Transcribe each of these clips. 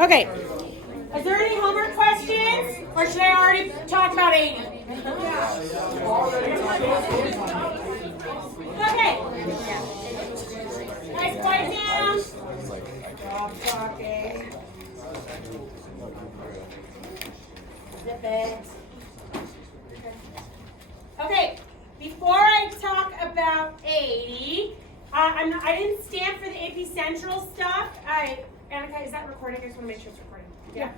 Okay. Is there any homework questions? Or should I already talk about 80? Okay. Guys, quiet down. Stop talking. Zip it. Okay. Before I talk about 80, I didn't stamp for the AP Central stuff. Annika, is that recording? I just want to make sure it's recording. Yeah.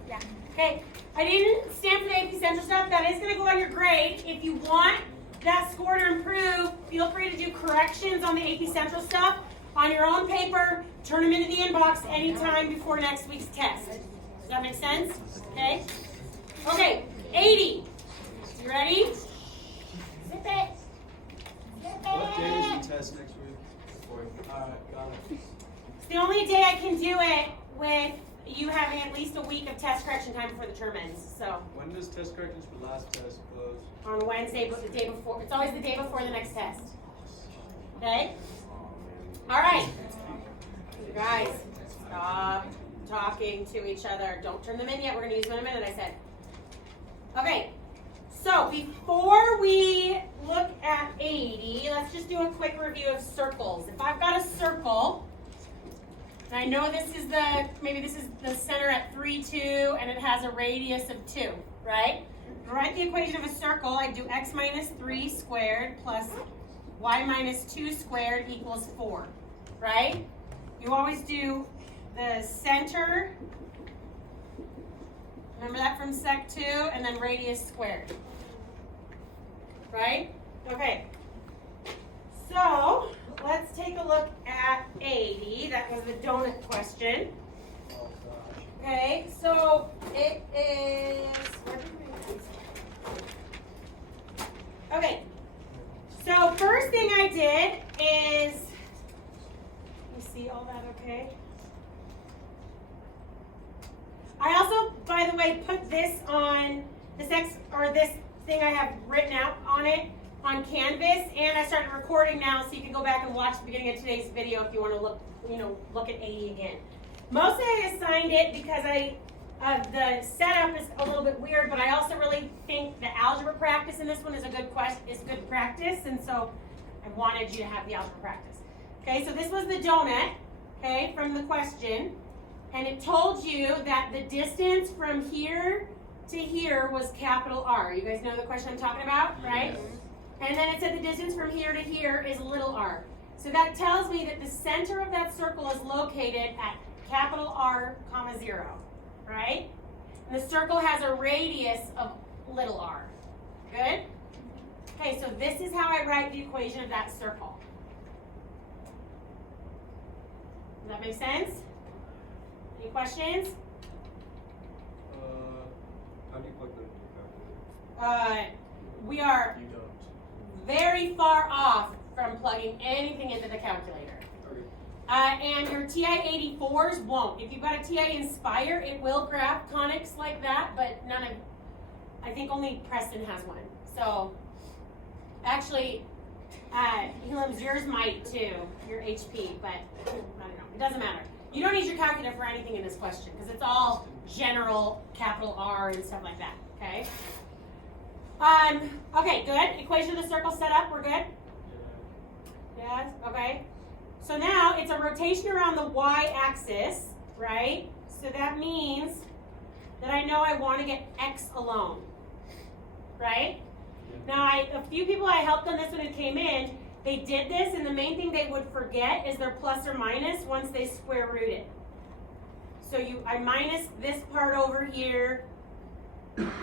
Okay. I didn't stamp for the AP Central stuff. That is going to go on your grade. If you want that score to improve, feel free to do corrections on the AP Central stuff on your own paper. Turn them into the inbox anytime before next week's test. Does that make sense? Okay. Okay. 80. You ready? Zip it. What day is the test next week? Alright, got it. It's the only day I can do it with you having at least a week of test correction time before the term ends. So When does test corrections for last test close? on Wednesday, but the day before. It's always the day before the next test. Okay? All right. You guys, stop talking to each other. Don't turn them in yet. We're going to use them in a minute, I said. Okay. So before we look at 80, let's just do a quick review of circles. If I've got a circle, and I know maybe this is the center at 3, 2, and it has a radius of 2, right? To write the equation of a circle, I do x minus 3 squared plus y minus 2 squared equals 4, right? You always do the center, remember that from Sec 2, and then radius squared. Right? Okay. So, let's take a look at 80. That was the donut question. Okay, so it is... Okay. So, first thing I did is... You see all that okay? I also, by the way, put this on this thing I have written out on it on Canvas, and I started recording now, so you can go back and watch the beginning of today's video if you want to look at 80 again. Mostly I assigned it because the setup is a little bit weird, but I also really think the algebra practice in this one is good practice, and so I wanted you to have the algebra practice. Okay, so this was the donut, okay, from the question, and it told you that the distance from here to here was capital R. You guys know the question I'm talking about, right? And then it said the distance from here to here is little r. So that tells me that the center of that circle is located at capital R, 0, right? And the circle has a radius of little r. Good? Okay, so this is how I write the equation of that circle. Does that make sense? Any questions? How do you plug that into the calculator? We are You don't. very far off from plugging anything into the calculator. Okay. And your TI-84s won't. If you've got a TI Inspire, it will graph conics like that, but I think only Preston has one. So, actually, Elam's, yours might too, your HP, but I don't know, it doesn't matter. You don't need your calculator for anything in this question, because it's all general capital R and stuff like that, okay? Okay, good. Equation of the circle set up, we're good? Yes, okay. So now it's a rotation around the y-axis, right? So that means that I know I want to get x alone, right? Now, a few people I helped on this when it came in, they did this, and the main thing they would forget is their plus or minus once they square root it. So I minus this part over here,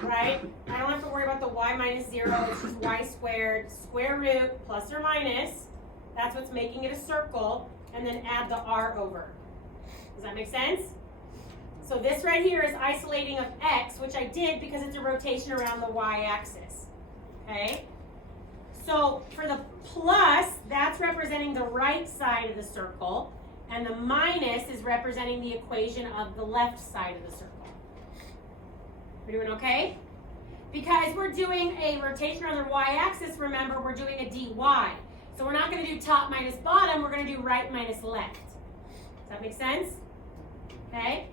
right? I don't have to worry about the y minus 0, it's just y squared, square root, plus or minus. That's what's making it a circle, and then add the r over. Does that make sense? So this right here is isolating of x, which I did because it's a rotation around the y-axis, okay? So for the plus, that's representing the right side of the circle, and the minus is representing the equation of the left side of the circle. We're doing okay? Because we're doing a rotation around the y-axis, remember, we're doing a dy. So we're not going to do top minus bottom, we're going to do right minus left. Does that make sense? Okay?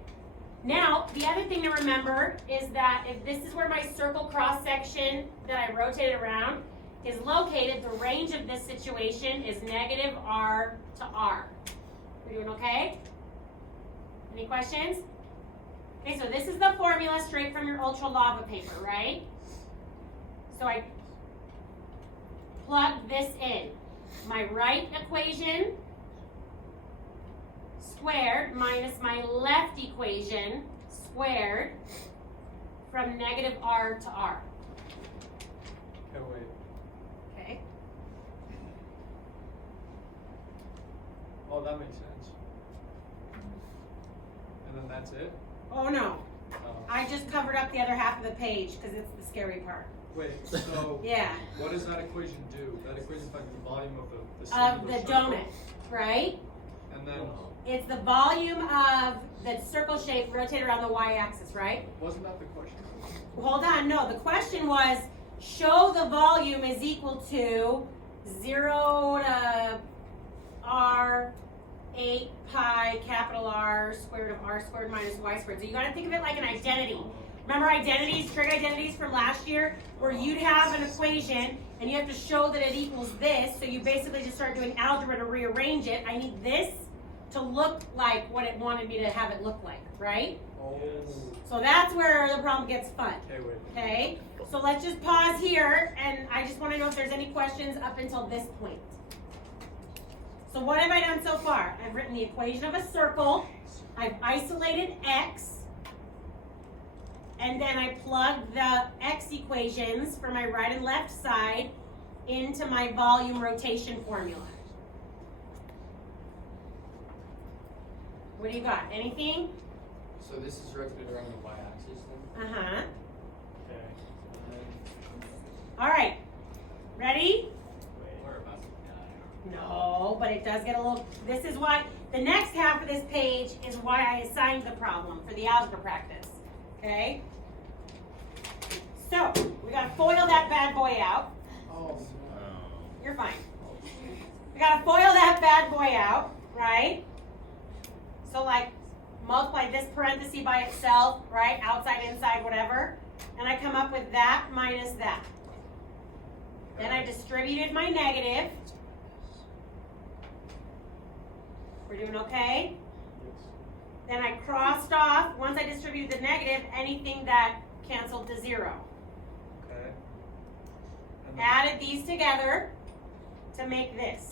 Now, the other thing to remember is that if this is where my circle cross section that I rotated around is located, the range of this situation is negative r to r. We're doing okay? Any questions? Okay, so this is the formula straight from your ultra lava paper, right? So I plug this in. My right equation squared minus my left equation squared from negative r to r. Okay, wait. Okay. Oh, that makes sense. And then that's it? Oh no. Oh. I just covered up the other half of the page because it's the scary part. Wait, so Yeah. what does that equation do? That equation is like the volume of the Of the circle. donut, right? And then, It's the volume of the circle shape rotated around the y-axis, right? wasn't that the question? Hold on, no. The question was, show the volume is equal to 0 to r 8 pi capital R squared of r squared minus y squared. So you got to think of it like an identity. Remember identities, trig identities from last year, where you'd have an equation and you have to show that it equals this. So you basically just start doing algebra to rearrange it. I need this to look like what it wanted me to have it look like, right? Oh. So that's where the problem gets fun. Okay, wait. Okay, so let's just pause here, and I just want to know if there's any questions up until this point. So what have I done so far? I've written the equation of a circle, I've isolated x, and then I plugged the x equations for my right and left side into my volume rotation formula. What do you got? Anything? So this is rotated around the y-axis then? Uh-huh. Okay. All right. Ready? We're about to die. No, but it does get a little, this is why, the next half of this page is why I assigned the problem for the algebra practice, okay? So, we gotta foil that bad boy out. Oh, You're fine. We gotta foil that bad boy out, right? So like, multiply this parenthesis by itself, right? Outside, inside, whatever. And I come up with that minus that. Then I distributed my negative. We're doing okay? Then I crossed off, once I distributed the negative, anything that canceled to 0. okay. And then, Added these together to make this.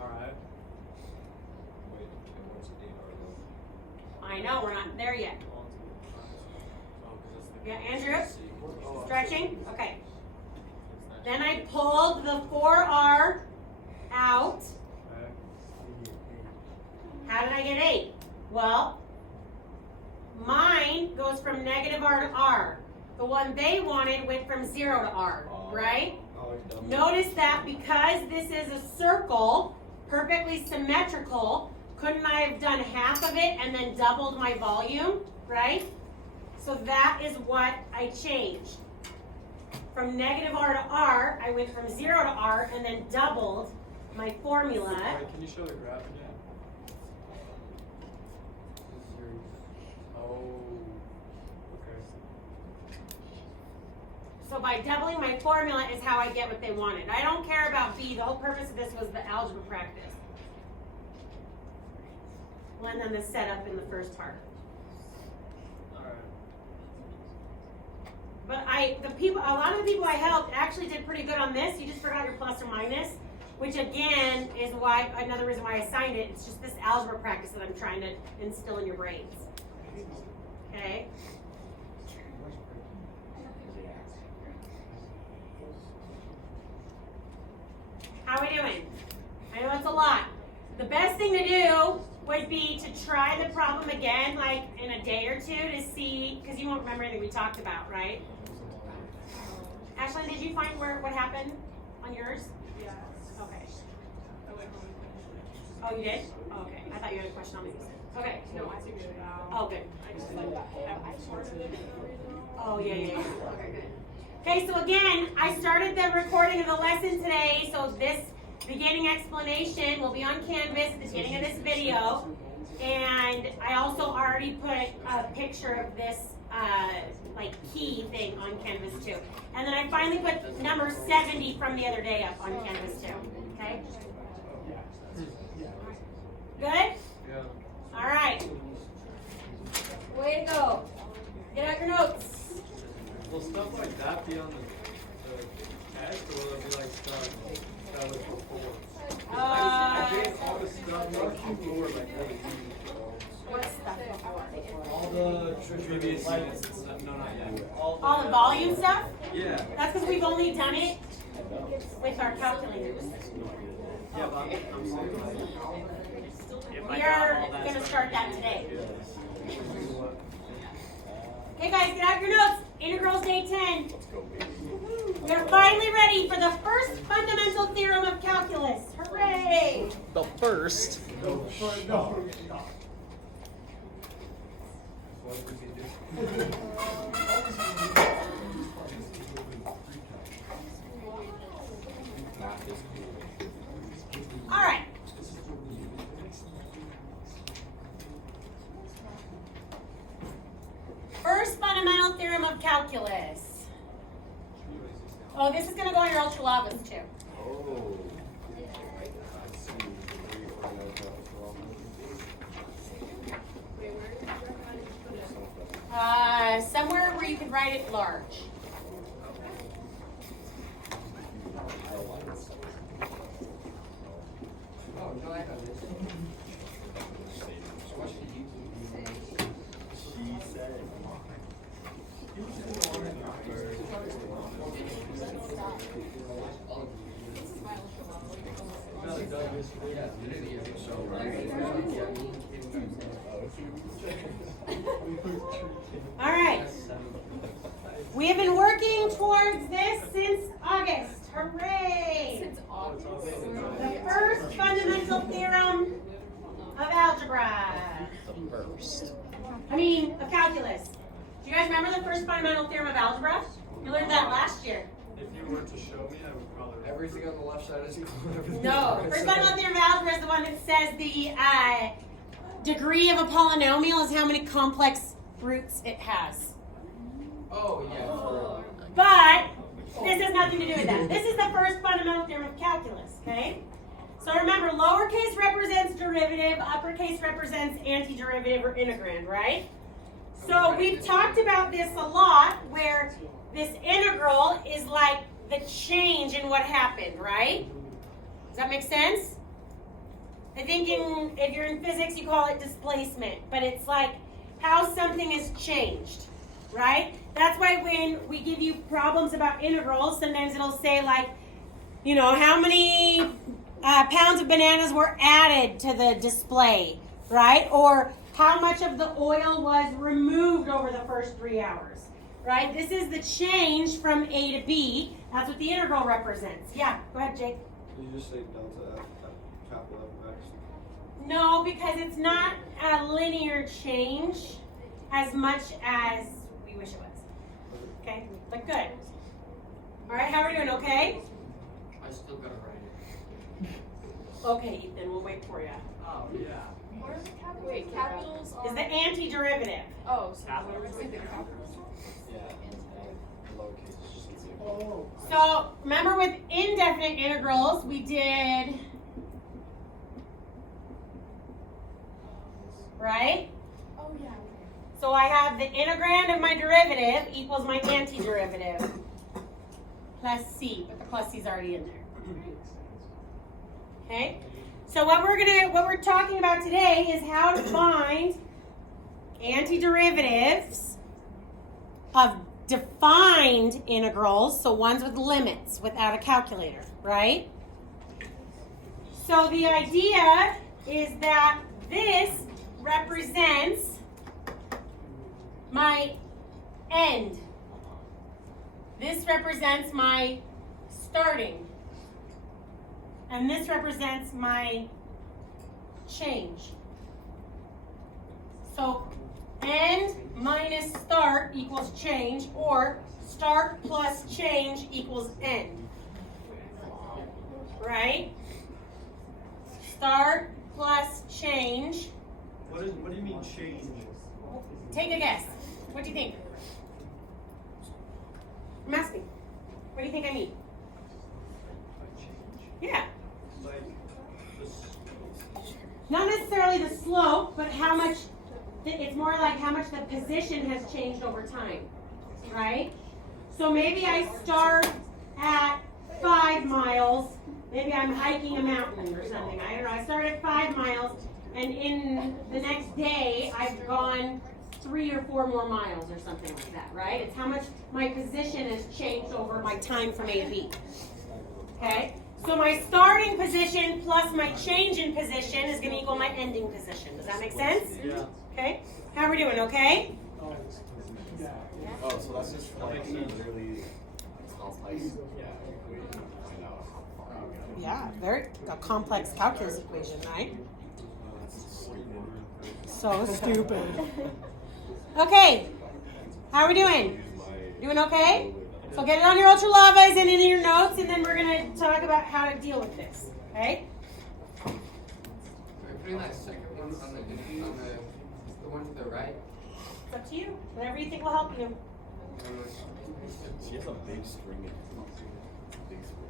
alright. Wait, and what's the date are I know, we're not there yet. Yeah, Andrew? Stretching? Okay. Then I pulled the 4r out. Okay. How did I get 8? Well, mine goes from negative r to r. The one they wanted went from 0 to r, right? Notice that because this is a circle, perfectly symmetrical, couldn't I have done half of it and then doubled my volume, right? So that is what I changed. From negative r to r, I went from 0 to r and then doubled my formula. Wait, can you show the graph again? Oh, okay. So by doubling my formula is how I get what they wanted. I don't care about B. The whole purpose of this was the algebra practice. And then the setup in the first part. Alright. But a lot of the people I helped actually did pretty good on this. You just forgot your plus or minus, which again is why, another reason why I assigned it. It's just this algebra practice that I'm trying to instill in your brains. Okay? How are we doing? I know it's a lot. The best thing to do would be to try the problem again, like in a day or two, to see, because you won't remember anything we talked about, right? Ashlyn, did you find what happened on yours? Yeah. Okay. I went home. Oh, you did? Oh, okay. I thought you had a question on me. Okay. No, I figured it out. Oh, good. I just like that part of it for no reason. Oh, yeah. Okay, good. Okay, so again, I started the recording of the lesson today, so this beginning explanation will be on Canvas at the beginning of this video. And I also already put a picture of this like key thing on Canvas too. And then I finally put number 70 from the other day up on Canvas too. Okay? Good? Yeah. All right. Way to go. Get out your notes. Will stuff like that be on the test, or will it be like stuff that was before? I think all the stuff that was before, like really easy. What's stuff before? All the previous units and stuff. No, not yet. All the volume stuff? Yeah. That's because we've only done it with our calculators. Yeah, but I'm saying like. We are going to start that today. Okay, guys, get out your notes. Integrals day 10. We're finally ready for the first fundamental theorem of calculus. Hooray! The first. All right. First fundamental theorem of calculus. Oh, this is going to go on your ultra lavas too. Oh. Somewhere where you could write it large. All right. We have been working towards this since August. Hooray! Since August. The first fundamental theorem of algebra. The first. Of calculus. Do you guys remember the first fundamental theorem of algebra? You learned that last year. If you were to show me, I would probably. Everything on the left side is equal to everything No. on the right First side. fundamental theorem of algebra is the one that says the degree of a polynomial is how many complex roots it has. Oh, yeah. But this has nothing to do with that. This is the first fundamental theorem of calculus, okay? So remember, lowercase represents derivative, uppercase represents antiderivative or integrand, right? So we've talked about this a lot, where this integral is like the change in what happened, right? Does that make sense? I think if you're in physics, you call it displacement, but it's like how something is changed, right? That's why when we give you problems about integrals, sometimes it'll say like, how many pounds of bananas were added to the display, right? Or how much of the oil was removed over the first 3 hours, right? This is the change from A to B. That's what the integral represents. Yeah, go ahead, Jake. Did you just say delta F, capital F of X? No, because it's not a linear change as much as we wish it was. Okay, but good. All right, how are you doing? Okay? I still gotta write it. Okay, Ethan, we'll wait for you. Oh, yeah. What are the capitals? Wait, capitals are. Is the antiderivative. Oh, so Capitals. we're the capitals. Yeah, and lowercase is just easier. So remember with indefinite integrals, we did, right? Oh, yeah. Okay. So I have the integrand of my derivative equals my antiderivative plus c, but the plus c is already in there. Okay? So what we're talking about today is how to find antiderivatives of defined integrals, so ones with limits without a calculator, right? So the idea is that this represents my end. This represents my starting. And this represents my change. So end minus start equals change, or start plus change equals end. Right? Start plus change What do you mean change? Take a guess. What do you think? I'm asking. What do you think I mean? Yeah. Like, Not necessarily the slope, but how much, it's more like how much the position has changed over time, right? So maybe I start at 5 miles, maybe I'm hiking a mountain or something, I don't know, I start at 5 miles, and in the next day, I've gone 3 or 4 more miles or something like that, right? It's how much my position has changed over my time from A to B, okay? So my starting position plus my change in position is going to equal my ending position. Does that make sense? yeah. Okay? How are we doing? Okay? Oh, so that's just like literally complex. Yeah. Find out how far you go. Yeah, very a complex calculus equation, right? So stupid. Okay. How are we doing? Doing okay? So get it on your ultra lavas and in your notes, and then we're going to talk about how to deal with this. Okay? We're putting that second one on the one to the right. It's up to you. Whatever you think will help you. She has a big string in it. Big string.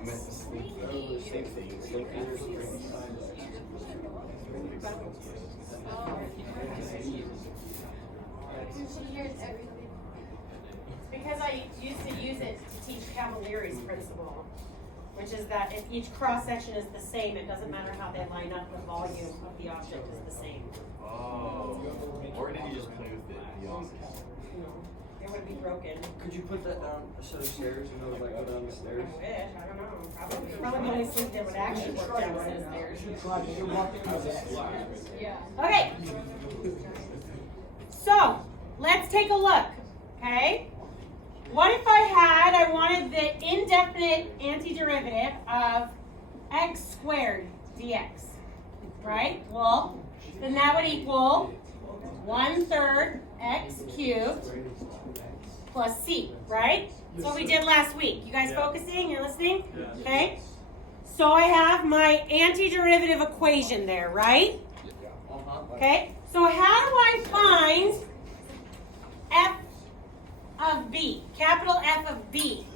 I meant the same thing. Same thing. Same Because I used to use it to teach Cavalier's principle, which is that if each cross section is the same, it doesn't matter how they line up, the volume of the object is the same. Oh. Or did you just play with it beyond? No, it would be broken. Could you put that down a set of stairs and go like go down the I stairs? wish, I don't know. Probably the only sleep that would actually work down a set of stairs. Yeah. Okay. So, let's take a look, okay? What if I wanted the indefinite antiderivative of x squared dx, right? Well, then that would equal 1/3 x cubed plus c, right? That's what we did last week. You guys focusing? You're listening? Yeah. Okay. So I have my antiderivative equation there, right? Okay. So how do I find f of b, capital F of b?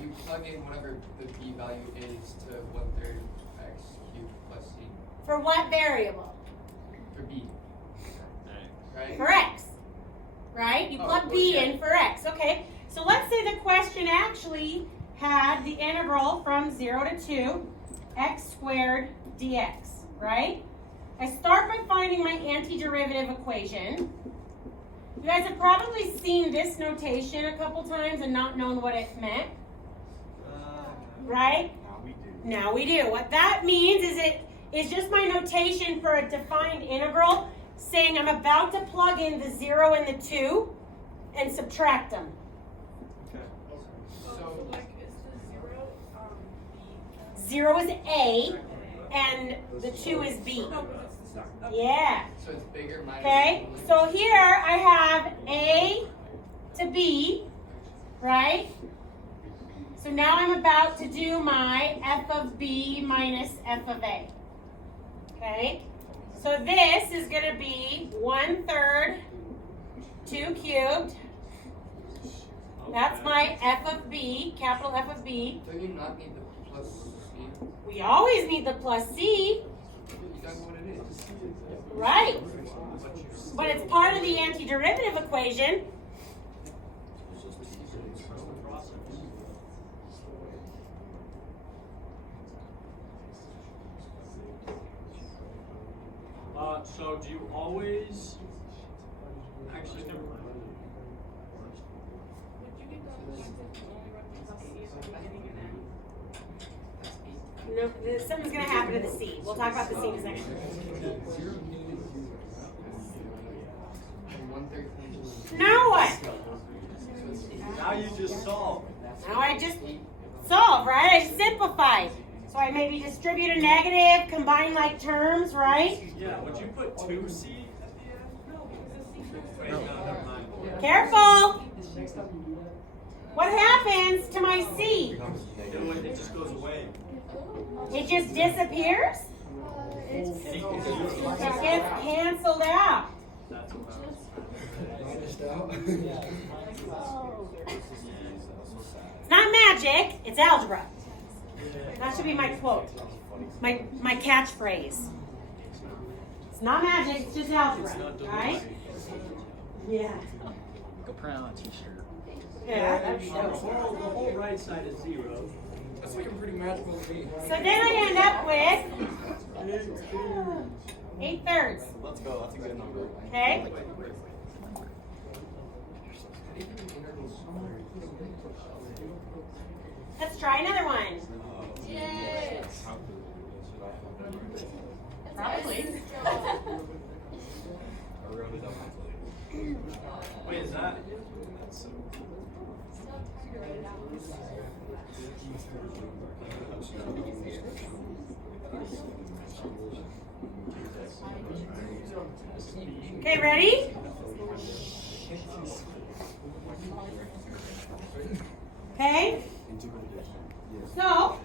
You plug in whatever the b value is to 1/3 x cubed plus c For what variable? for b. Right? For x, right? You Oh, plug well, b yeah. in for x. Okay. So let's say the question actually had the integral from 0 to 2 x squared dx, right? I start by finding my antiderivative equation. You guys have probably seen this notation a couple times and not known what it meant, right? Now we do. Now we do. What that means is it is just my notation for a defined integral saying I'm about to plug in the 0 and the 2 and subtract them. So like, is the 0, B? 0 is A and the 2 is B. No, but it's the start. Yeah. so it's bigger minus. Okay, so here I have A to B, right? So now I'm about to do my f of B minus f of A. Okay, so this is going to be 1/3 2 cubed. That's my f of B, capital F of B. Don't you not need the plus c? We always need the plus C, You don't know what it is. right? But it's part of the antiderivative equation. So do you always actually never mind. Would you get the point if you only wrote the plus C at the beginning and end? No, something's going to happen to the C. We'll talk about the C in a second. And 1/3. Now what? Now you just solve. Now I just solve, right? I simplify. So I maybe distribute a negative, combine like terms, right? Yeah, would you put 2c at the end? No, because the C goes Wait, no, never mind. Careful. What happens to my C? It just goes away. It just disappears? It gets canceled out. That's what It's not magic, it's algebra. That should be my quote. My catchphrase. It's not magic, it's just algebra. Right? Yeah. Go print on a t-shirt. Yeah, that's the so. whole right side is 0. That's looking pretty magical to me. So then I end up with 8/3. Let's go. That's a good number. Okay? Let's try another one. Yes. Probably. Wait, is that? Okay, ready? Okay? So,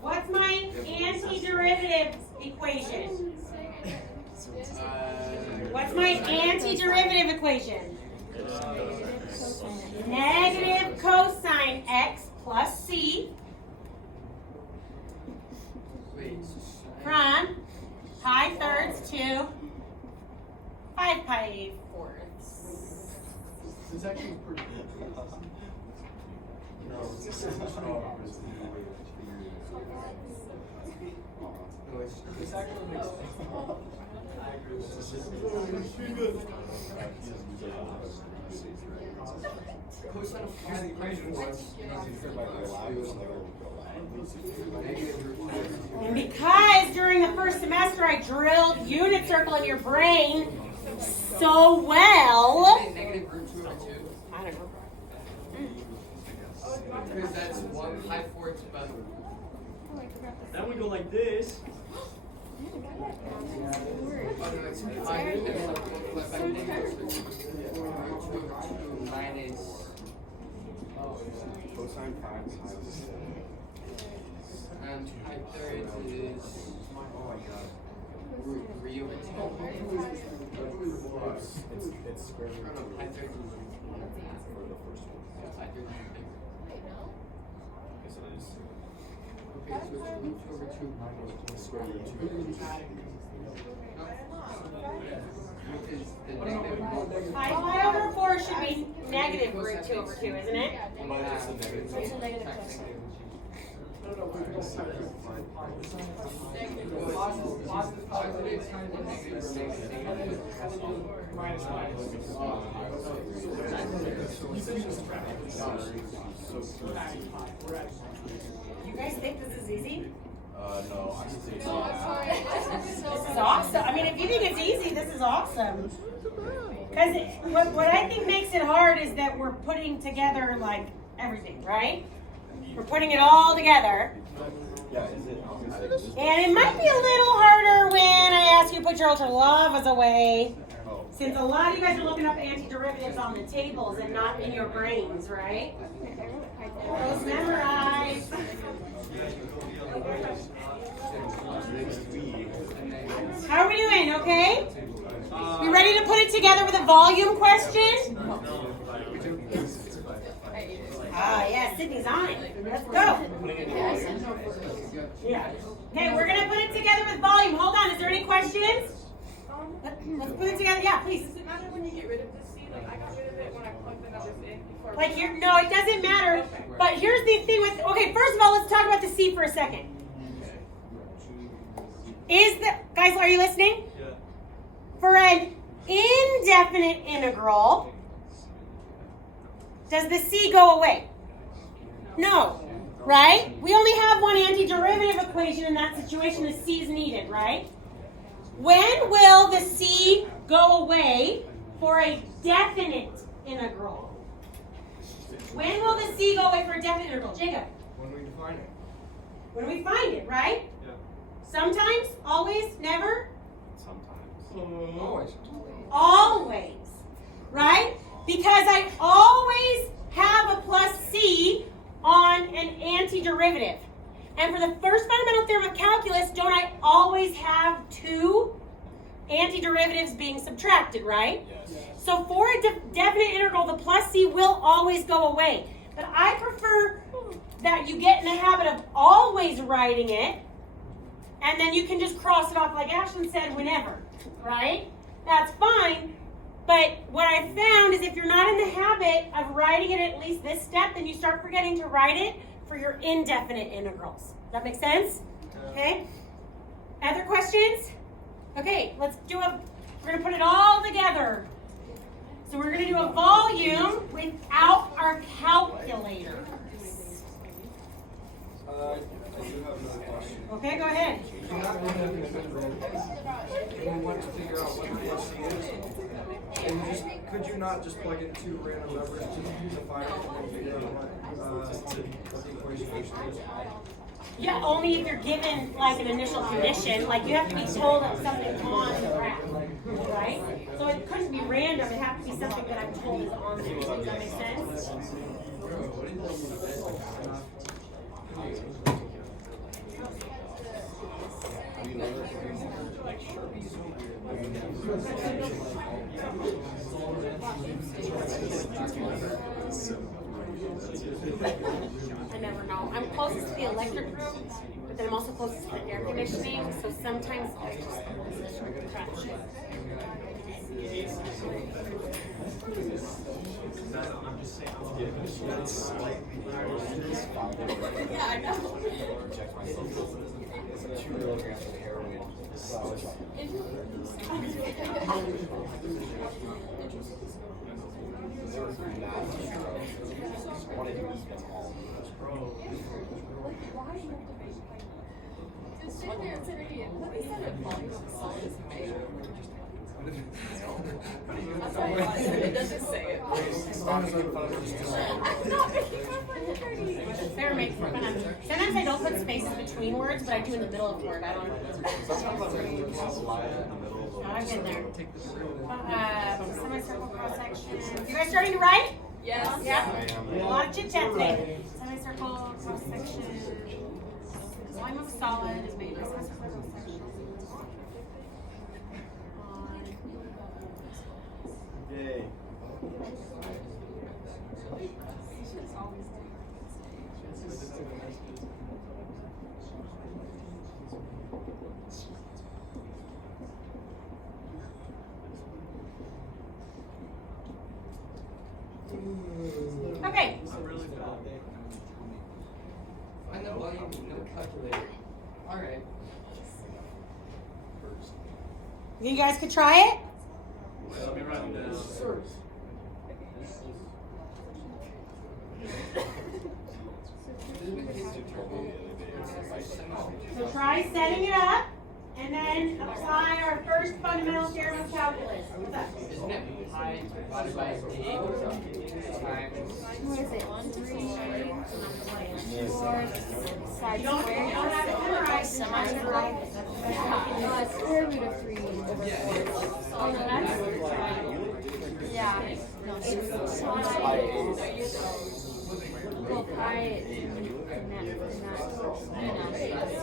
what's my antiderivative equation? What's my antiderivative equation? Negative cosine x plus c from pi thirds to 5 pi fourths. This is actually pretty good. This actually makes sense. I agree with this. Cosine of pi, the equation was And because during the first semester I drilled unit circle in your brain so well, negative root 2 over 2. I don't know. Because that's 1 pi fourths above. Then we go like this. Oh no, it's pi and then like back negative root 2 over 2 minus. Cosine prime times. And pi thirds is root 3 over 2. It's square root No, pi thirds is for the first one. pi thirds is bigger. Yes, it is. Okay, so it's root 2 over 2 minus Square root 2. which is the negative. Pi over 4 should be negative root 2 over 2, isn't it? But it's a negative. It's a negative Times cosine. You guys think this is easy? No, I should say This is awesome. I mean, if you think it's easy, this is awesome. Because what I think makes it hard is that we're putting together, like, everything, right? We're putting it all together. Yeah, is it? And it might be a little harder when I ask you to put your ultralavas away, since a lot of you guys are looking up antiderivatives on the tables and not in your brains, right? Those memorized. How are we doing? Okay? You ready to put it together with a volume question? Ah, yeah, Sydney's on it. Let's go. Yeah. Okay, we're going to put it together with volume. Hold on, is there any questions? Let's put it together. Yeah, please. Does it matter when you get rid of the C? Like I got rid of it when I plugged the numbers in before. Like here, no, it doesn't matter. But here's the thing with, okay, first of all, let's talk about the C for a second. Guys, are you listening? Yeah. For an indefinite integral, does the C go away? No, right? We only have one antiderivative equation in that situation. The C is needed, right? When will the C go away for a definite integral? When will the C go away for a definite integral? Jacob? When we find it. When we find it, right? Yeah. Sometimes? Always? Never? Sometimes. Always. Always. Right? Because I always have a plus C on an antiderivative. And for the first fundamental theorem of calculus, don't I always have two antiderivatives being subtracted, right? Yes. So for a definite integral, the plus c will always go away. But I prefer that you get in the habit of always writing it, and then you can just cross it off like Ashlyn said whenever, right? That's fine. But what I found is if you're not in the habit of writing it at least this step, then you start forgetting to write it for your indefinite integrals. Does that make sense? Okay. Other questions? Okay, we're going to put it all together. So we're going to do a volume without our calculator. I do have another question. Okay, go ahead. You have one of and we want to figure out what the plus c is. And could you not just plug in two random numbers to find it and then figure out what the equation actually is? Yeah, only if you're given like an initial condition, like you have to be told of something on the graph, right? So it couldn't be random, it has to be something that I'm told is on there. Does that make sense? I never know. I'm closest to the electric room, but then I'm also closest to the air conditioning, so sometimes I just crash. Yeah, I know. Check myself. 2 milligrams of heroin. There was massive drugs. I wanted to eat them all. Just sit there and say it. What is that? Volume of solids made. That's why I said it doesn't say it. Sarah makes fun of me. Sometimes I don't put spaces between words, but I do in the middle of a word. I don't know. Sometimes I'm going to slide in the middle. I've been there. Semicircle cross section. You guys starting to write? Yes. Yeah. A lot of chit chat today. Semicircle cross section. Volume of solid is made by semicircle cross section. Yay. Okay. I know why you need no calculator. Alright. You guys could try it? Let me write it down. So try setting it up, and then apply our first fundamental theorem of calculus. What's that? Isn't it pi divided by d times? What is it? 1, 3, 4, side You don't have it memorized. semicircle. Square root of 3 over 4. Oh, no, that's yeah. No, it's well, pi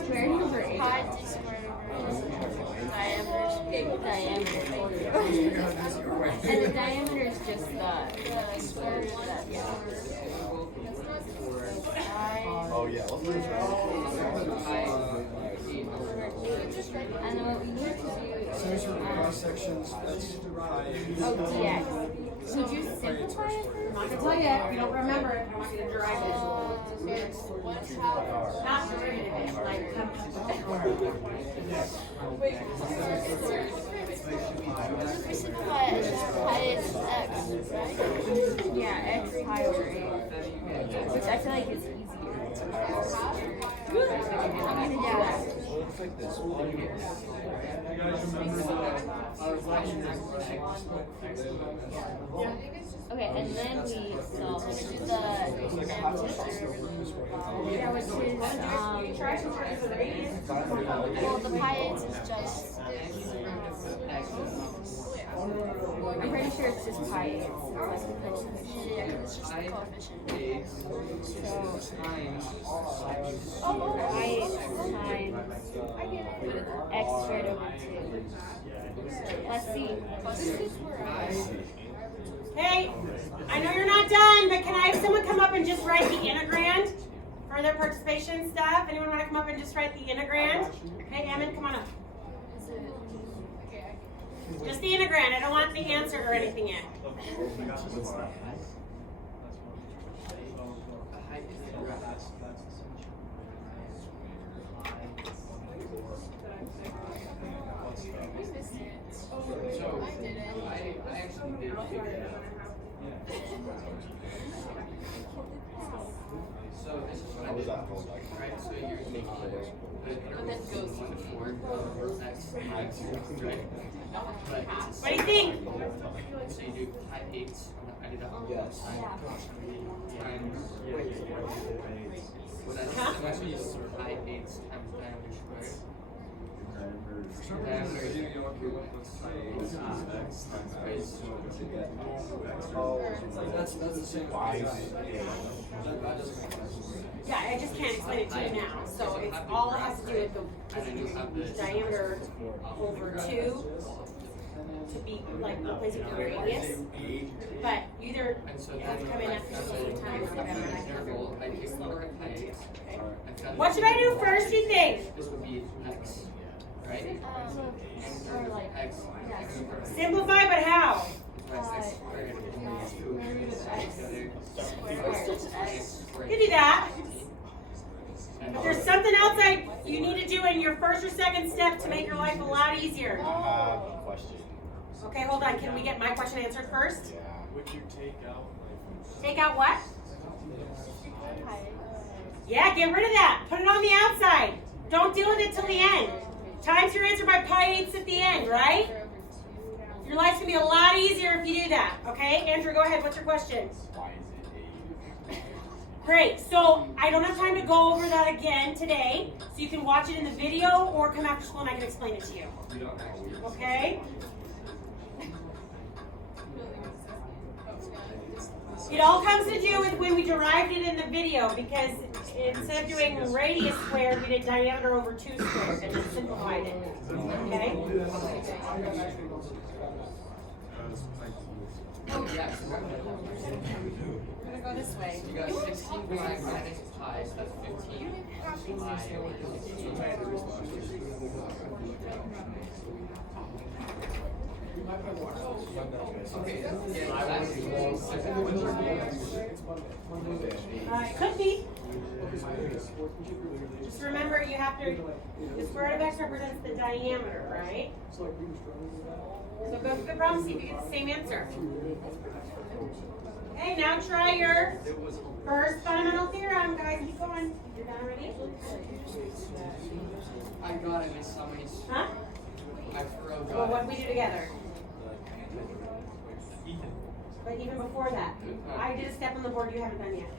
square root over 8. Pi to square diameter. And the diameter is just the square root of that. Yeah. Oh yeah, let's do And then what we need to do is Semicircle cross sections, that's pi. dx. So do you simplify it? I'm not gonna tell you if you don't remember it. I want you to derive it. Not derivative it, like We simplify it as pi is x, right? Yeah, x pi over 8. Which I feel like is easier. I'm gonna do that. Okay, and then we solve the yeah, which is well, the pi is just I'm pretty sure it's it's just pi 8, like the coefficient. pi 8 So, times pi 8 times x squared over 2. Let's see. Hey, I know you're not done, but can I have someone come up and just write the integrand for their participation stuff? Anyone want to come up and just write the integrand? Hey, Emin, come on up. Just the integrand. I don't want the answer or anything yet. So, I actually did figure it out. So, this is what I did. Right, so you're the interval goes 1 to 4, x, right? But What do you think? so you do pi 8, I did that on both sides. Times, what I'm actually using pi 8 times diameter squared. That's the same. Yeah, I just can't explain it to you now. So it's all it has to do with the diameter over 2 to be like replacing the radius. But you either have to come in after the same time or whatever. I take 4 pi 8. What should I do first, do you think? This would be x, right? Or like, X. Simplify, but how? X squared. You do that. But there's something else you need to do in your first or second step to make your life a lot easier. Question. Okay, hold on. Can we get my question answered first? Would you take out Take out what? Yeah, get rid of that. Put it on the outside. Don't deal with it till the end. Times your answer by pi 8 at the end, right? Your life's going to be a lot easier if you do that. Okay, Andrew, go ahead. What's your question? Why is it Great. So I don't have time to go over that again today. So you can watch it in the video or come after school and I can explain it to you. Okay? It all comes to do with when we derived it in the video because instead of doing radius squared, we did diameter over 2 squared and then simplified it. Okay? Oh, yeah. I'm going to go this way. You got 16 pi minus pi, so that's 15 pi. Okay, Could be. Just remember you have to, the square root of x represents the diameter, right? So go through the problem, see if you get the same answer. Okay, now try your first fundamental theorem, guys. Keep going. You're done already? I got it, Miss Summers. Huh? I forgot. Well, what did we do together? But even before that, I did a step on the board you haven't done yet.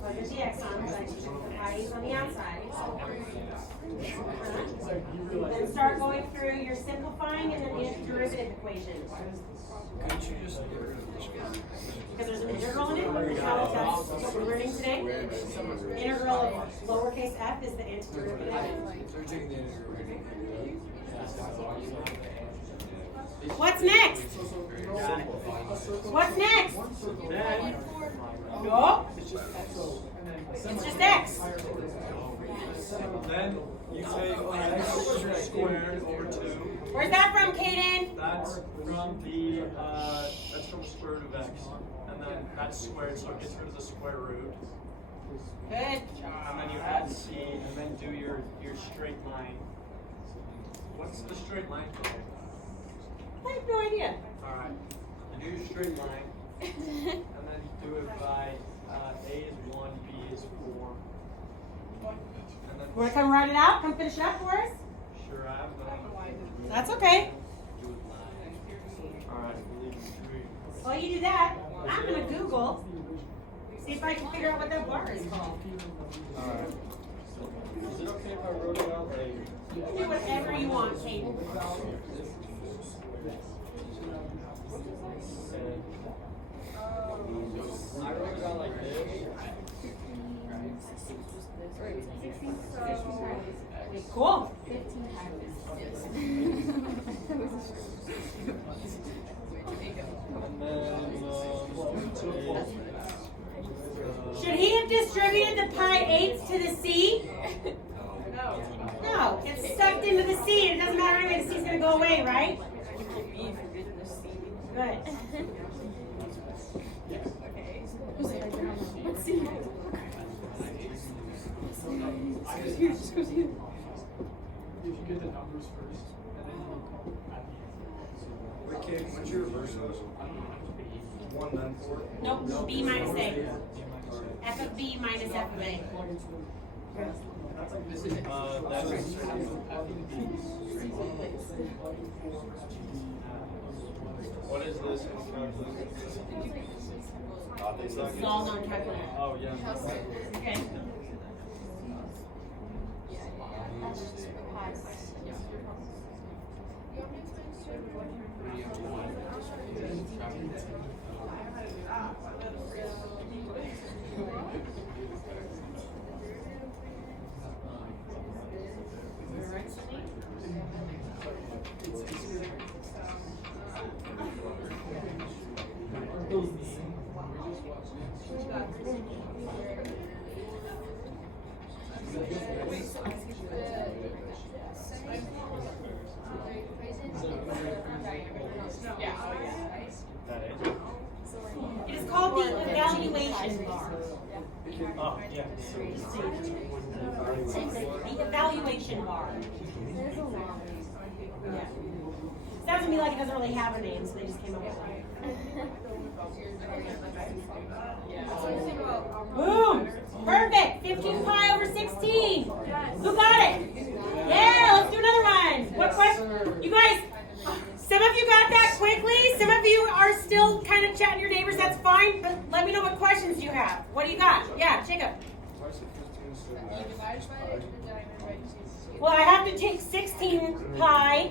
Plug the x on, but the pi is on the outside. Then start going through your simplifying and then antiderivative equations. Couldn't you just get rid of the square? Because there's an integral in it. That's what we're learning today. Integral of lowercase f is the antiderivative. So you're taking the integrated. What's next? What's next? No. It's just x. Then you take x squared over 2. Where's that from, Kaden? That's from the square root of x. And then that's squared, so it gets rid of the square root. Good. And then you add c, and then do your straight line. What's the straight line called? I have no idea. Alright. You do your straight line, and then you do it by a is 1, b is 4. And then Want to come write it out? Come finish it up for us? sure I have that. That's okay. Alright. While you do that, I'm going to Google, see if I can figure out what that bar is called. Alright. okay if I wrote it out like? You can do whatever you want, Kate. I wrote it out like this. Cool. And then, Should he have distributed the pi eighths to the C? No, it's sucked into the C. It doesn't matter anyway. The C's gonna go away, right? Good. Wait, Kate, what's your reverse those? 1 then 4? Nope, B minus A. F of B minus F of A. what is this in calculus? It's all non-calculated. Oh, yeah. Okay. It is called the evaluation bar. Oh, yeah. The evaluation bar. Yeah. Sounds to me like it doesn't really have a name, so they just came up with one. Boom! Perfect! 15 pi over 16! Who got it? Yeah, let's do another one. What question? You guys, some of you got that quickly. Some of you are still kind of chatting your neighbors. That's fine, but let me know what questions you have. What do you got? Yeah, Jacob. Well, I have to take 16 pi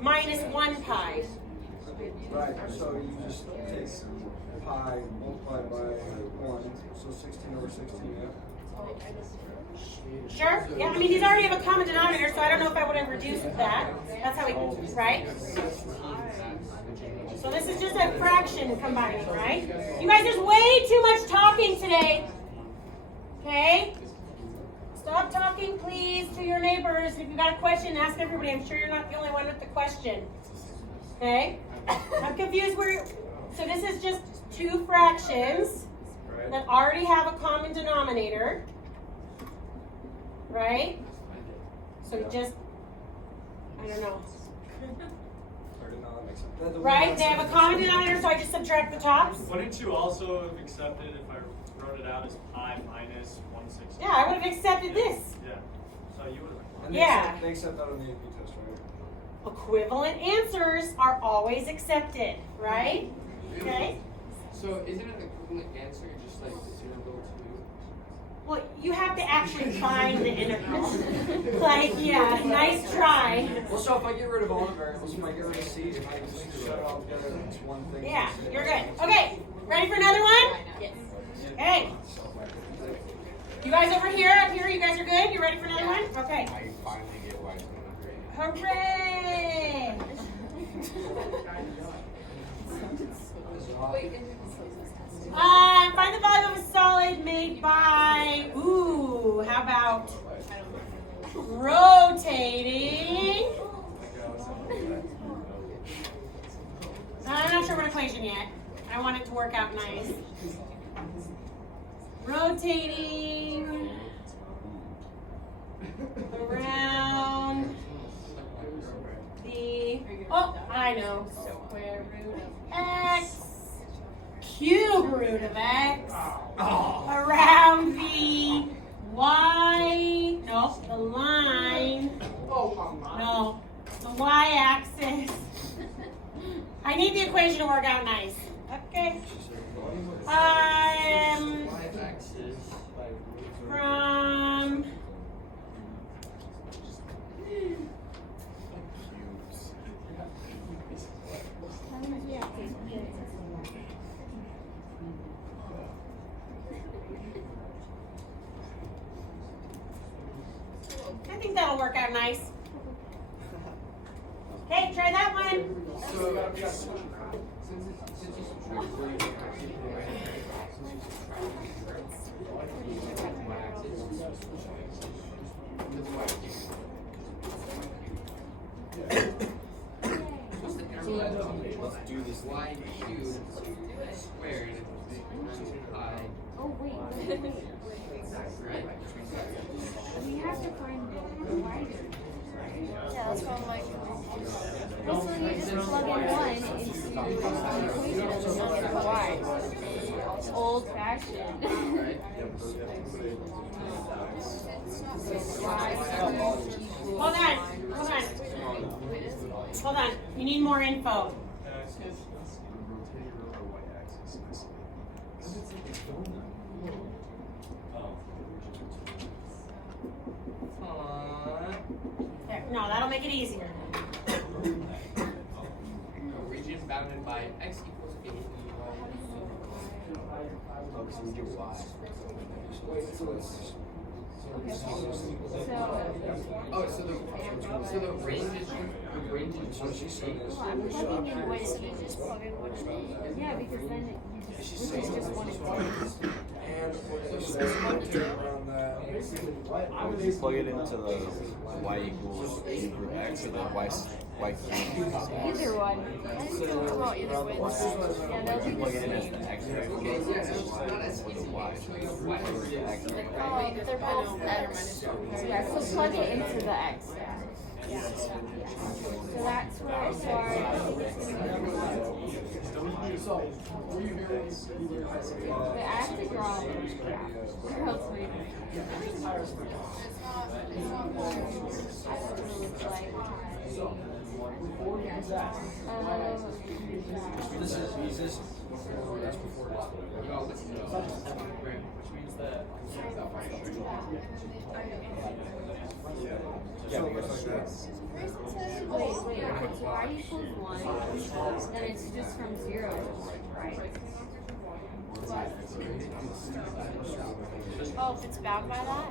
minus 1 pi. Right, so you just take pi multiplied by 1, so 16 over 16, yeah? Sure? Yeah, I mean, these already have a common denominator, so I don't know if I would have reduced that. That's how we, right? So this is just a fraction combining, right? You guys, there's way too much talking today. Okay? Stop talking, please, to your neighbors. If you've got a question, ask everybody. I'm sure you're not the only one with the question. Okay? I'm confused where... So this is just two fractions that already have a common denominator. Right? So just... I don't know. Right? They have a common denominator, so I just subtract the tops. Wouldn't you also have accepted if I wrote it out as pi minus 160? Yeah, I would have accepted this. Yeah. So you would have. And Yeah. They accept that on the AP test, right? Equivalent answers are always accepted, right? Okay? So isn't an equivalent answer just like 0 to 2? Well, you have to actually find the integral. Like, yeah, nice try. Well, so if I get rid of all the variables, if I get rid of C, and I just shut it all together, it's one thing. Yeah, you're good. Okay, ready for another one? Yes. Okay. You guys over here, up here, you guys are good? You ready for another one? Okay. I finally get why it's Hooray! Find the volume of a solid made by, how about rotating? I'm not sure what equation yet. I want it to work out nice. Rotating around the, I know, square root of x, cube root of x, around the y, the line, the y-axis. I need the equation to work out nice. Okay. From I think that'll work out nice. Okay, try that one. What's the interval Let's do this. y cubed squared pi, Oh wait. right? We have to find the y. Yeah, that's what I'm like. Well, so you just plug in 1 into the equation and just look at the y. Old fashioned. Right? Hold on. Hold on. Hold on. You need more info. There. No, that'll make it easier. A region bounded by x equals 8 and Oh, so we do y. oh, so the range is equal to 8. Well, I'm plugging in Wait, so one. you just plug in what it is? Yeah, because then you just, this is just one equation. And just around that. Would you plug it into the y equals a group x or the y cubed? Either one. I didn't know about either way. Yeah, they'll be Plug the it in as same. the x Okay, yeah, so it's not as easy. y. They're both X. Yeah, so plug it into the x. Yeah. So that's where I start. I think it's gonna be Wait, I have to draw a little graph. Or else we It's not This is before, that's before this. Oh, this is which means that Yeah, because Wait, okay, so y equals 1, then it's just from 0 to 1, right? Oh, if it's bound by that?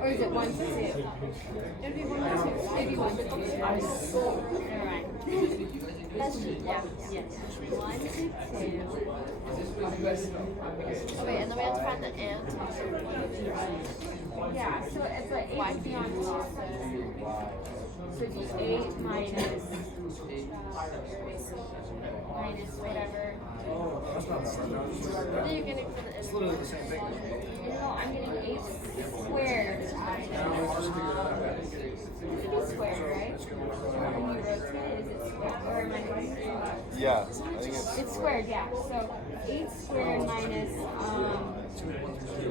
Or is it 1 to 2? It'd be 1 to 2. Maybe 1 to 2. Never mind. That's yeah. 1 to 2. Okay, and then we have to find the and. Yeah, so it's like 8 would be on top. So it'd be 8 minus whatever. Oh, that's not bad. No, just like Then that. you're getting for the It's interval. literally the same thing. No, I'm getting 8 squared. Now let's just figure that out. It should be squared, right? When you rotate it, is it squared? Or am I confused? yeah, I think It's squared, yeah. So 8 squared minus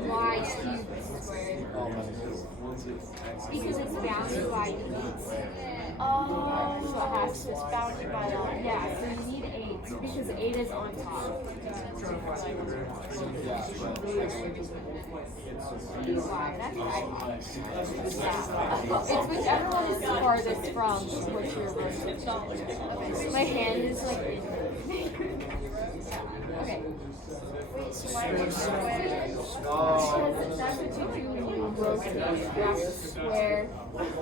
y cubed squared. Because it's bounded by 8. Oh, So it has to. it's bounded by that. Yeah, so you need 8 because 8 is on top. Y, that's right. Yeah. It's whichever one is farthest from what you're rotating. My hand is like in okay. Wait, so why is it squared? Because that's what you do when you rotate. You have to square, right?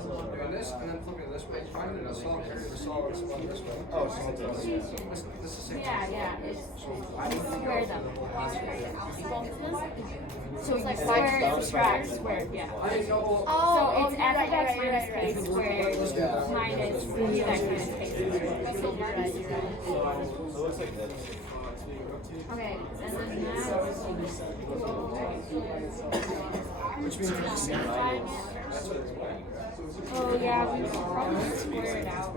Doing this and then flipping it this way. Finding a solid area to solve this one this way. Oh, so This is the same. Yeah, it's you square them. So It's like square, bounce subtract, back. square, yeah. I didn't know. Oh, So it's you're f right, of x you're minus right, k squared minus b of x minus k squared. Okay, you're right. it looks like this. Okay, and then that. Which means it's the same. Oh yeah, we should probably square it out.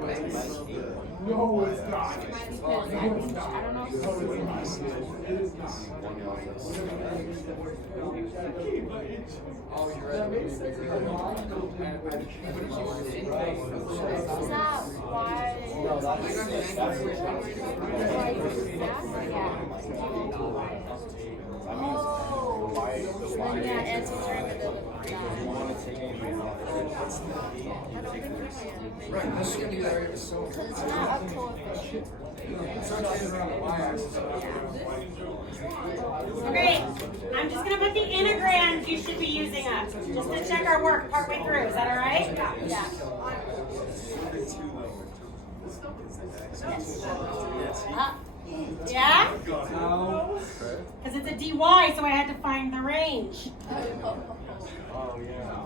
No, it's not. Because I think, I don't know oh, you're right. Is that why? Oh, Then yeah, it's a derivative of that. You want to take anything off. Right, this is gonna be the area of the cylinder. Because it's not a coefficient. It's rotated around the y-axis. Okay, I'm just gonna put the integrand you should be using up, just to check our work partway through. Is that all right? Yeah. Yeah? How? Because it's a dy, so I had to find the range. Oh, yeah.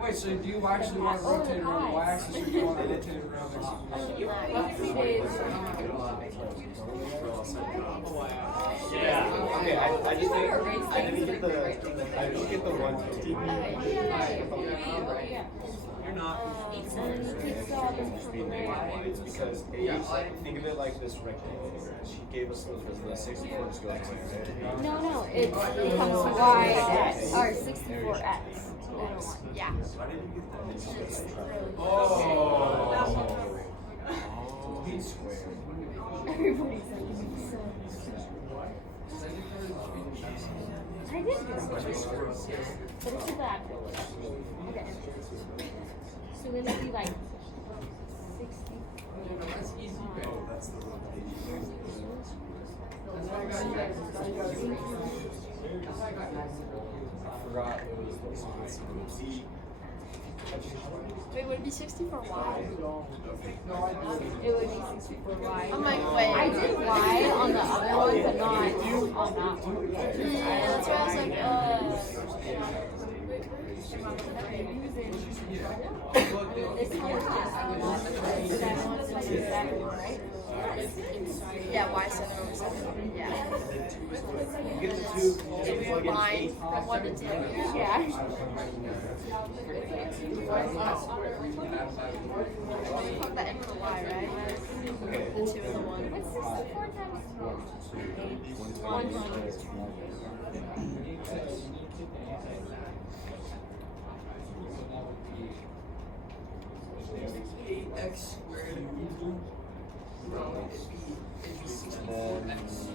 Wait, so do you actually want to rotate around the y-axis or do you want to rotate around the Yeah. Okay, I just think I didn't get the 150. You're not. It's because think of it like this rectangle. She gave us the 64 just goes away, right? No, it becomes y or 64x. Yeah. Everybody's like, I did this, but it's too bad. Okay. So then it'd be like 60. Forgot it was Wait, would it be 64y? It would be 64y. I'm like, wait. I did y on the other one, but not on that one. Yeah, that's why I was like, This one is right? yeah, y7 over 7. Yeah. You get the two, you plug in Line 8. from 1 to 2. Yeah. Plug that in for y, right? Okay. The 2 and the 1. What's 64 times 8x squared equal. No, it'd be 64x.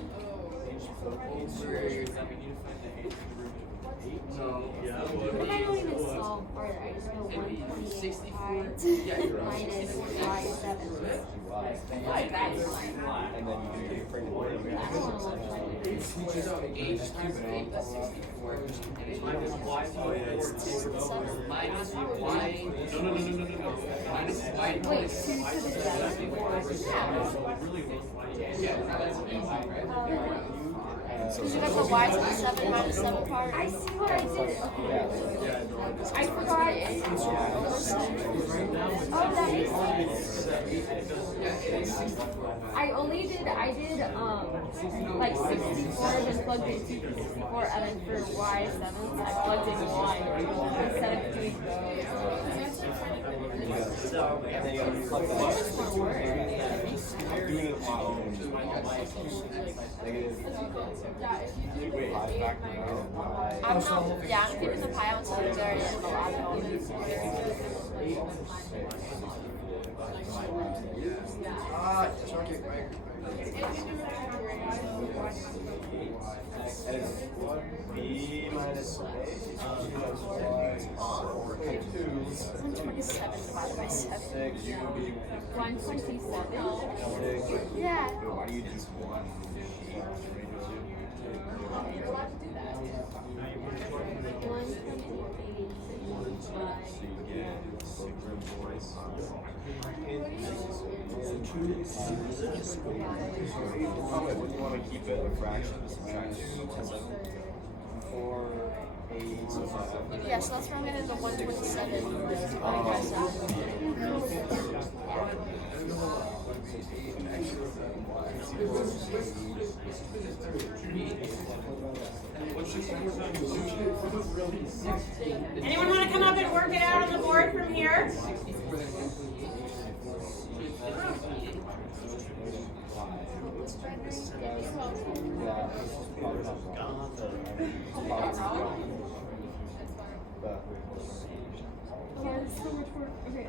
No. Yeah, What if I don't even solve further? I just know It'd be 64. 128 Yeah, you're right. minus y7. Like that's like, And then you do your frame of I don't want to look like this. So 8 times 8, that's 64. Minus y. Oh, yeah, it's Minus y. Minus y. Wait, 2 to the 7? Yeah, that's easy, right? Because you got the y to the 7 minus 7 part. I see what I did. I forgot. Oh, that makes sense. I did like 64, then plugged in 2 for 64, and then for y7, I plugged in y instead of doing And then you gotta plug that. I'm doing it on negative 5 factor out. I'm not, yeah, I'm keeping the pi out so it's already in the lab. Chuck it back. And it's b minus a plus y 2 127 divided by 7. 6 127. 6. Yeah. Why do you just one? Would you want to keep it a fraction? Subtraction 4, 8, 5. Yeah, so that's where I'm getting the 127 divided by 7. Anyone want to come up and work it out on the board from here? Yeah, it's so much work. Okay.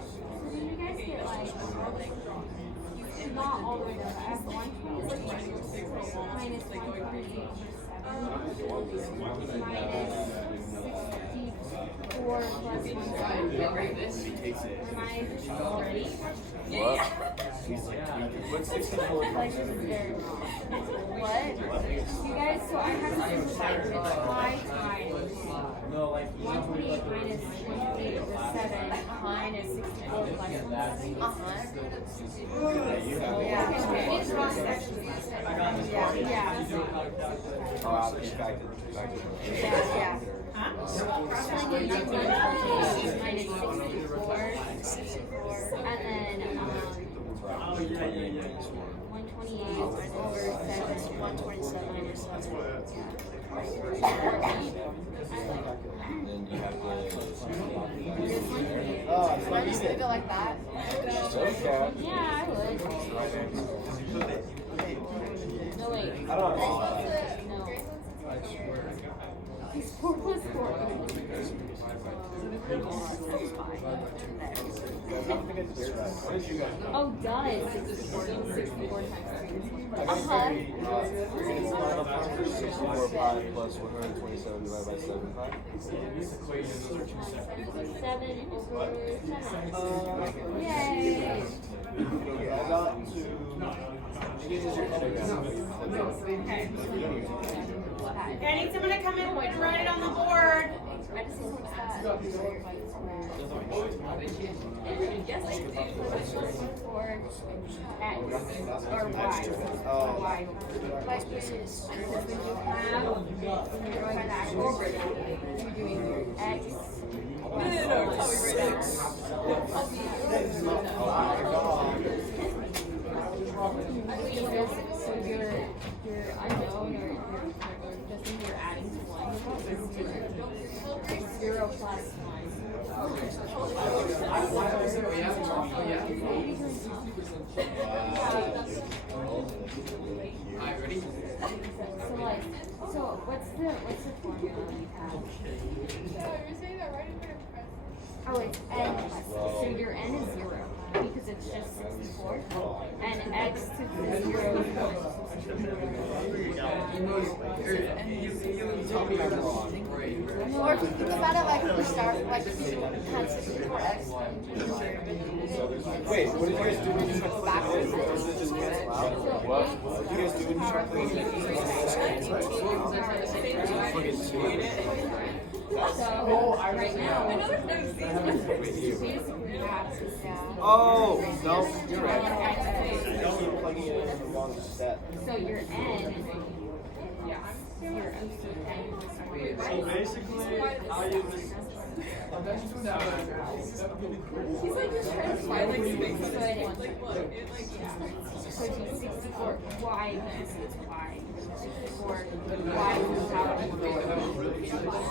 So then you guys get like not all the way down. I have 128 minus 128 minus 64 plus 170. He takes it. Am I ready? What? He's like, what's 64 Like, this is very wrong. What? You guys, so I have to do like with y times 128 minus 128 over 7 minus 64 plus 170. Yeah. It's wrong section. Yeah. Yeah. Huh? Minus 64. And then, 128 over 7. 127 minus 7. Then you have the. Oh, can I just leave it like that? Okay. Yeah, I would. No, wait. I don't know. No. It's 4 plus 4. What did you guys do? Oh, duh, it's 64 times 3. We're gonna find out 64 pi plus 127 divided by 7 pi. 7 over 7. Yay! I got to. Okay, I need someone to come in and write it on the board. I just need what's that? For X or Y. Or Y. Vice president. Because when you have, when you're going backwards, you're doing X. So your unknown or just when you're adding to 1 is 0 plus 1. So like, so what's the formula we have? Oh, it's n plus. So your n is 0 because it's just 64, and x to the 0 is 1. Or if you think about it, like we start, like if you had 64x. Wait, what did you guys do when you Go backwards. What did you guys do when you started playing? So right now, basically have Oh, no, you're right. You're plugging it in the wrong step. So your n, your absolute n is 1. So basically, how you just. He's like just trying to find like space. So it's 64 y because it's y. 64 y without n plus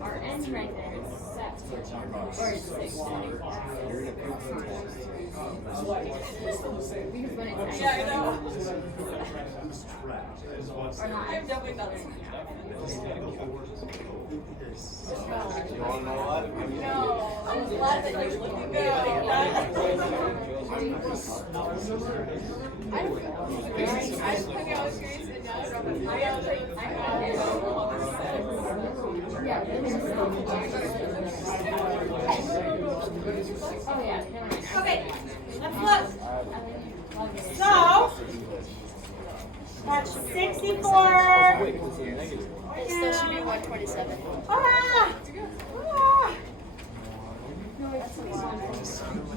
our n right there is set or it's 6. Because when it's Yeah, I know. or not, I've definitely done it. You want to know what? No, I'm glad that you're looking good. Okay, let's look. So, that's 64. It still should be 127. Ah!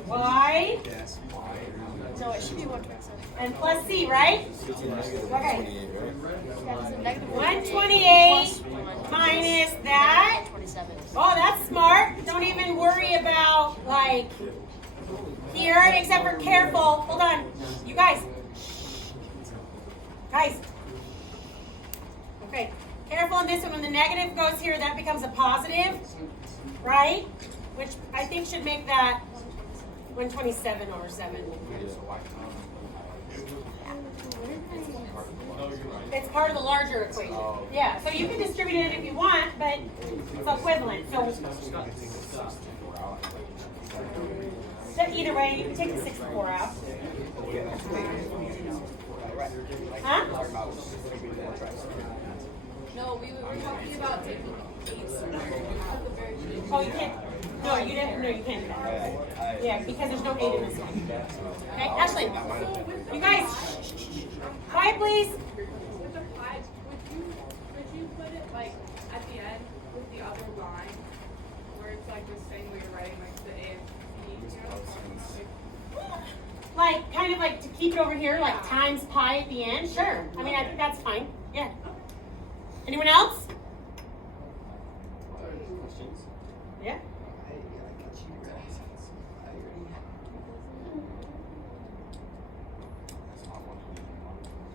Y No, it should be 127. and plus C, right? Okay. Yeah, so negative 128 minus that. 27. Oh, that's smart. Don't even worry about like here, except for careful. Hold on. You guys. Guys, Okay, careful on this one. When the negative goes here, that becomes a positive, right? Which I think should make that 127 over 7. It's part of the larger equation. Yeah, so you can distribute it if you want, but it's equivalent. So either way, you can take the 64 out. Huh? No, we were talking about taking 8 Oh, you can't. No, you didn't. No, you can't do that. Yeah, because there's no 8 in this one. Okay, Ashley. You guys, quiet, please. With the 5, would you put it like at the end with the other line, where it's like the same way you're writing like the A and B? Like, kind of like to keep it over here, like times pi at the end. Sure. I mean, I think that's fine. Yeah. Anyone else? Yeah.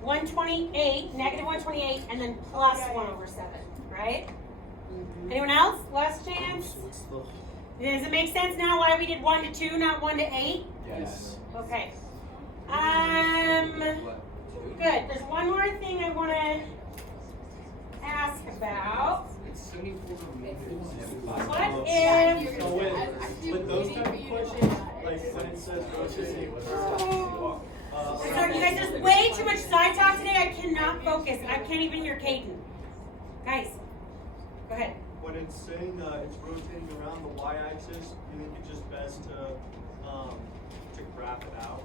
128, negative 128, and then plus 1 over 7, right? Anyone else? Last chance? Does it make sense now why we did 1 to 2, not 1 to 8? Yes. Okay. Good. There's one more thing I want to ask about. What if... So with those kind of questions, like when it says rotate, Sorry, you guys, there's way too much side talk today. I cannot focus. I can't even hear Caden. Guys, go ahead. when it's saying it's rotating around the y-axis, you think it's just best to graph it out?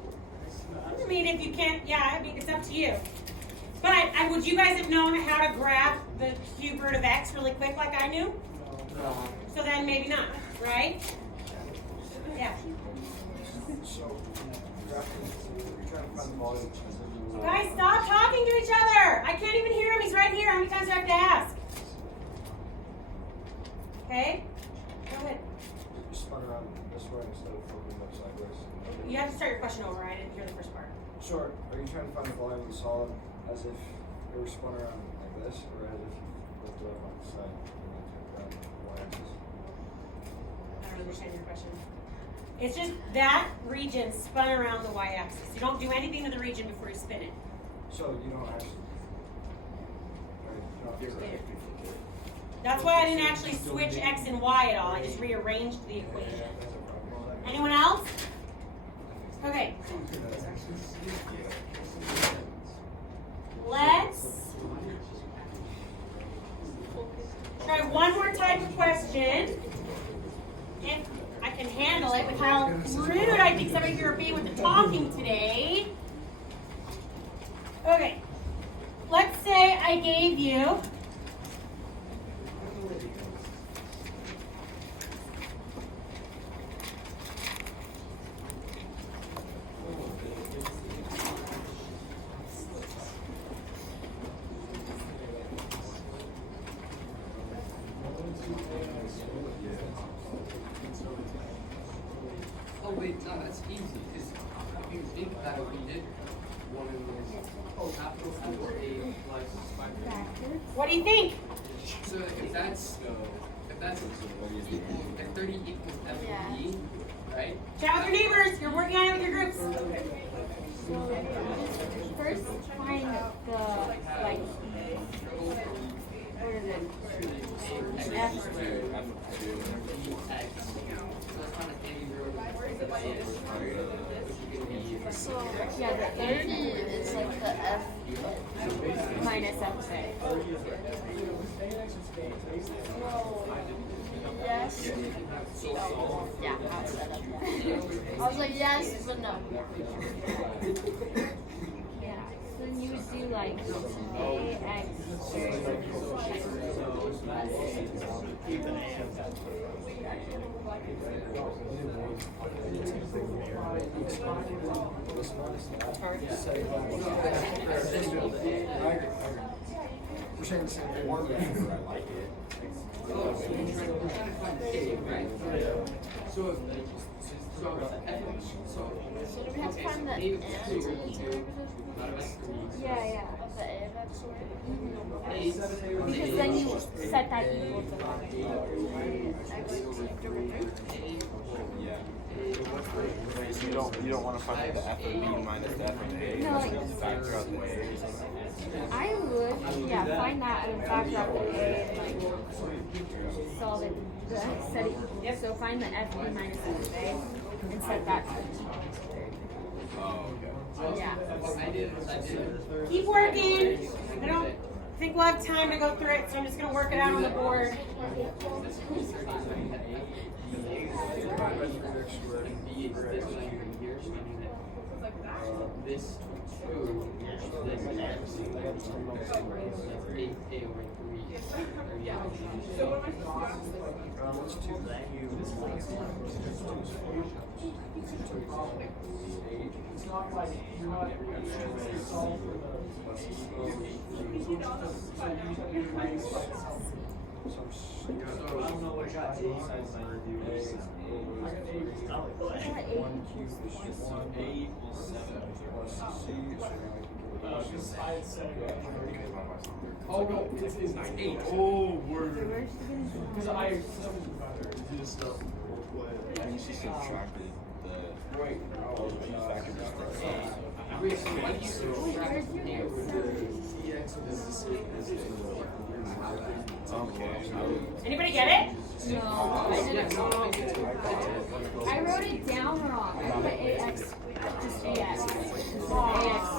I mean, if you can't, yeah, I mean, it's up to you. But would you guys have known how to graph the cube root of x really quick like I knew? No. So then maybe not, right? Yeah. So, you're trying to find the volume. Guys, stop talking to each other. I can't even hear him. He's right here. How many times do I have to ask? Okay? Go ahead. You spun around this way instead of flipping up sideways. You have to start your question over. I didn't hear the first part. Sure. Are you trying to find the volume of the solid as if it were spun around like this, or as if you flipped it up on the side and then took around the y-axis? I don't understand your question. It's just that region spun around the y-axis. You don't do anything to the region before you spin it. So you don't actually. Right, you don't have to That's why I didn't actually switch x and y at all. I just rearranged the equation. Anyone else? Okay. Let's try one more type of question. If I can handle it with how rude I think some of you are being with the talking today. Okay. Let's say I gave you Oh wait, no, that's easy. Because if you think about it, we did one of those. Oh, capital 4A plus 5. what do you think? So if that's equal, if 30 equals F of B, right? Chat with your neighbors. You're working on it with your groups. So first find the like what is it? F. So, Yeah, the 30 is like the F. minus F. Yes. Yeah, I'll set up that. I was like, yes, but no. Yeah. So then you would do like AX We're saying the same thing. Oh, so you're trying to find A, right? So if so So do we have to find the A N? of 2, not of F3. Yeah. The A of X Because then you set that equal to 5. Yeah. So you don't want to find like the f of b minus the f of a. No, like, factor out the a or something. I would, yeah, find that and then factor out the a and like solve it. Set it equal. So find the f of b minus f of a and set that to Oh, okay. yeah. Keep working. I don't think we'll have time to go through it, so I'm just going to work it out on the board. This two, this x, Oh no, it's 8. Oh, word. Because I do this stuff both ways. I used to subtract the all the factors. Okay. Anybody get it? No, I didn't. I wrote it down wrong. I put ax, just ax. Ax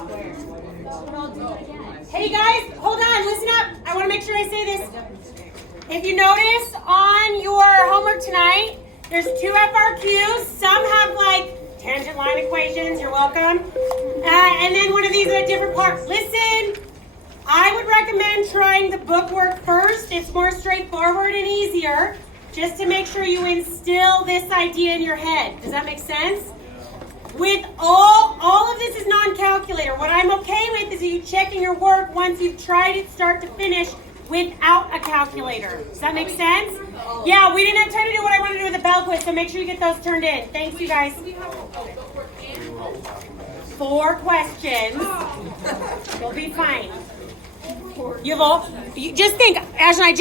squared. But I'll do it again. Hey guys, hold on, listen up. I want to make sure I say this. If you notice on your homework tonight, there's 2 FRQs. Some have like tangent line equations, you're welcome. And then one of these at a different part. Listen, I would recommend trying the book work first. It's more straightforward and easier, just to make sure you instill this idea in your head. Does that make sense? With all of this is non-calculator. What I'm okay with is you checking your work once you've tried it start to finish without a calculator. Does that make sense? Yeah, we didn't have time to do what I wanted to do with the bell quiz, so make sure you get those turned in. Thanks, you guys. 4 questions. You'll be fine. You just think, Ash and I just